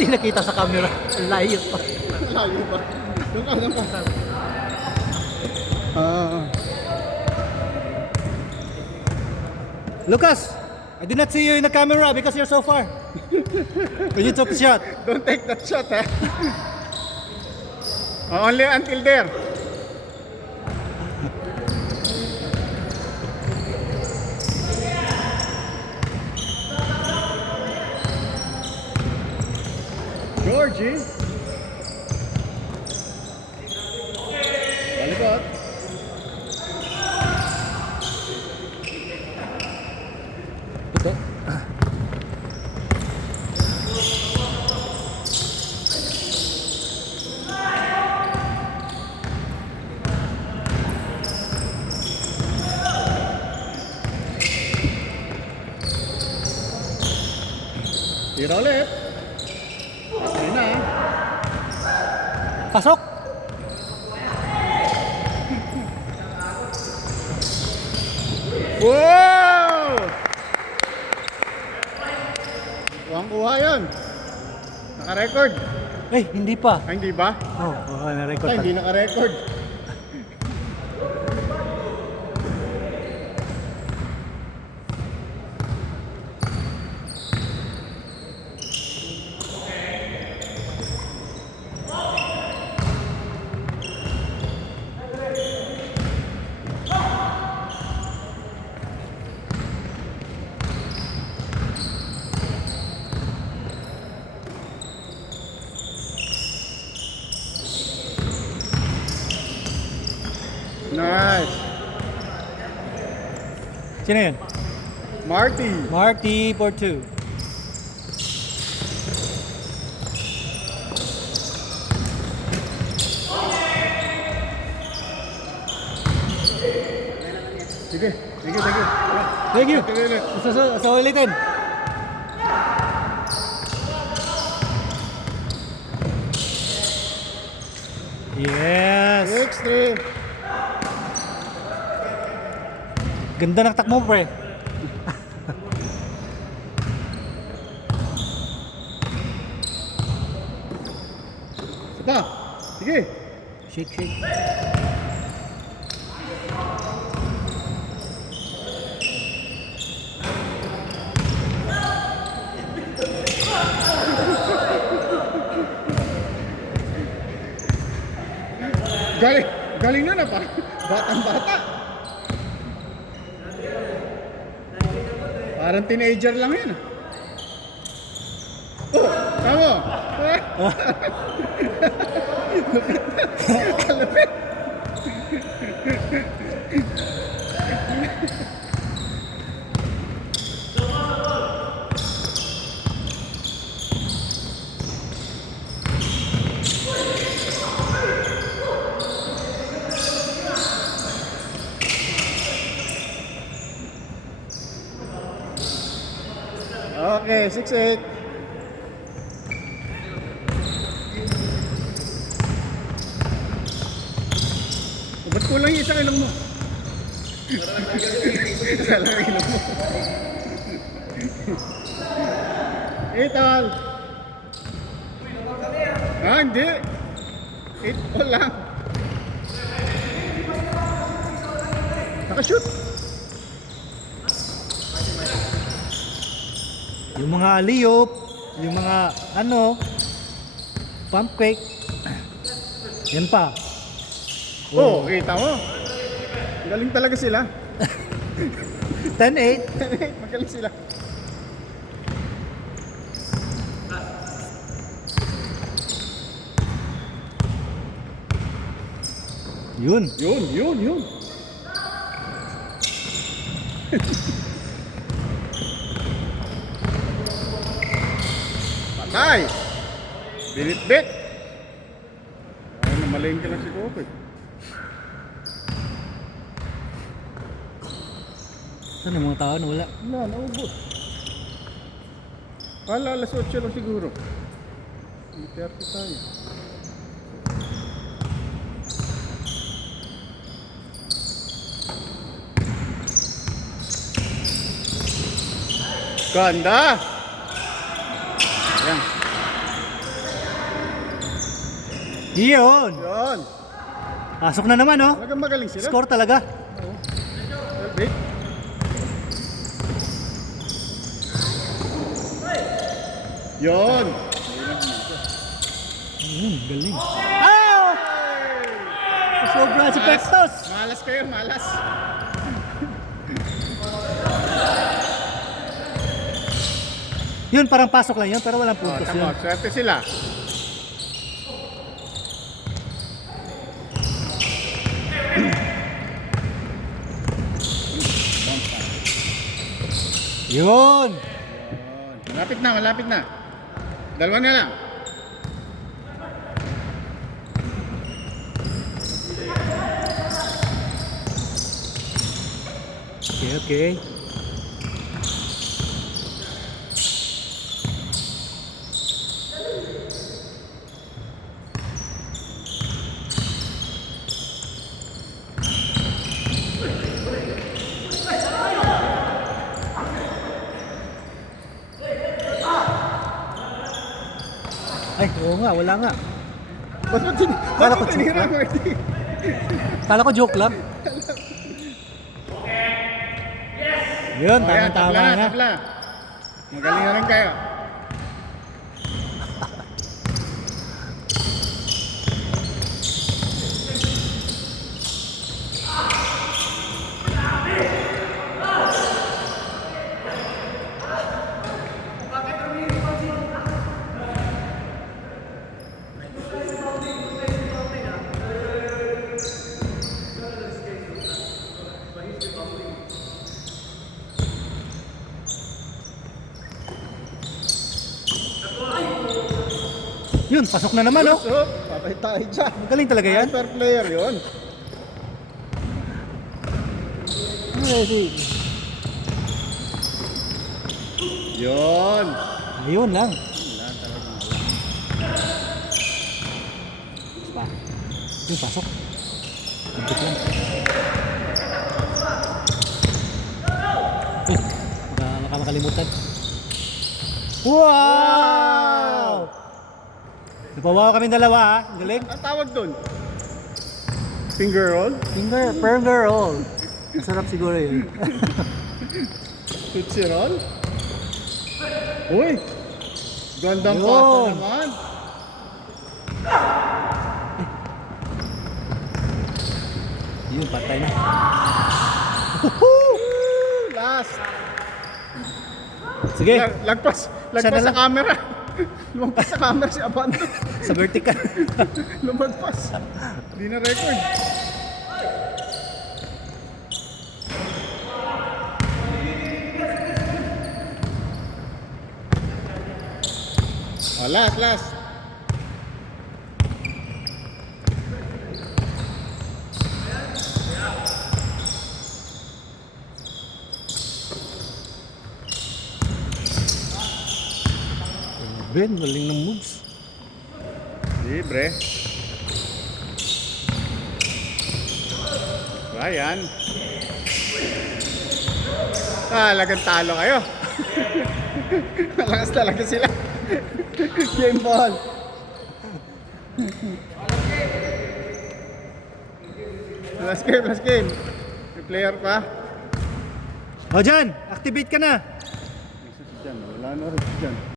Hindi nakita sa camera. Ang layo pa. Layo ba? Doon ka. Ah. Lucas, I did not see you in the camera because you're so far. When you took the shot. Don't take that shot, ha? Only until there. Georgie. Balikat. Puto. Tira ulit. Ayun na. Pasok. Wow! Kuhang-kuha yun. Naka-record. Eh, hindi pa. Ay, hindi ba? Oh, na-record Ay, pa. hindi naka-record. Nice. Sino yun? Marty. Marty for 2. Sige. Thank you. Thank you. Sige ulit. Sa ulitin. Yes. 6-3. Ganda ng takbo, pre. Sapa. Sige. Shake. Galing na pa. Batang-bata. Parang teenager lang yan. Oh, tama. Kalapit. Okay, 6-8. Ba't kulang yung isang ilong mo? Kulang yung ilong mo. Ital! Hindi. 8 ball lang. Nakashoot. Yung mga aliyop, yung mga pump fake. Yan pa. Oh, kita mo. Galing talaga sila. 10-8. Magaling sila. Yun. Yun. Patay! Binit-bit! Ay, namalayin ka lang si Kokoy. Saan yung mga tao na wala? Wala, naubos. Kala alas 8 lang siguro. 30 tayo. Ganda! Ayan. Yun. Yun. Pasok na naman, oh. Talagang magaling sila. Score talaga. Big. Yun. Galing. Oh! Sobra si Pectos. Malas kayo, malas. Yun, parang pasok lang yun, pero walang Oh, puntos tama, yun. swerte sila. Yun. Malapit na, malapit na. Dalawa na lang. Okay, okay. Ay, oo nga, wala nga. Ba't mo Kala ko tinira joke mo eh? Kala ko joke lang. Yun, Oh, yan, tama-tama tabla na, na. tabla. Magaling na rin kayo. Yun, pasok na naman, oh. So, papay tayo dyan. Magaling talaga yan. Hyper player yun. Yun. Ayun lang. Pa. Yun, pasok. Kuntik lang. Baka makalimutan. Wow! Napawawa kami dalawa, ha? Galing. Ang tawag dun? Finger roll? Finger roll. Masarap siguro yun. Tootsie roll? Uy! Gandang Yun. pasa naman. Yun, patay na. Last. Sige, Lagpas Siya na sa lang. camera. Lumagpas sa camera si Abando. sa vertical. Lumagpas. Hindi na record. Oh, last. Ben, galing ng moves. Libre. Ryan. Talagang talo kayo. Malakas talaga sila. Game ball. Last game. May player pa. O dyan, activate ka na. Wala na rin dyan.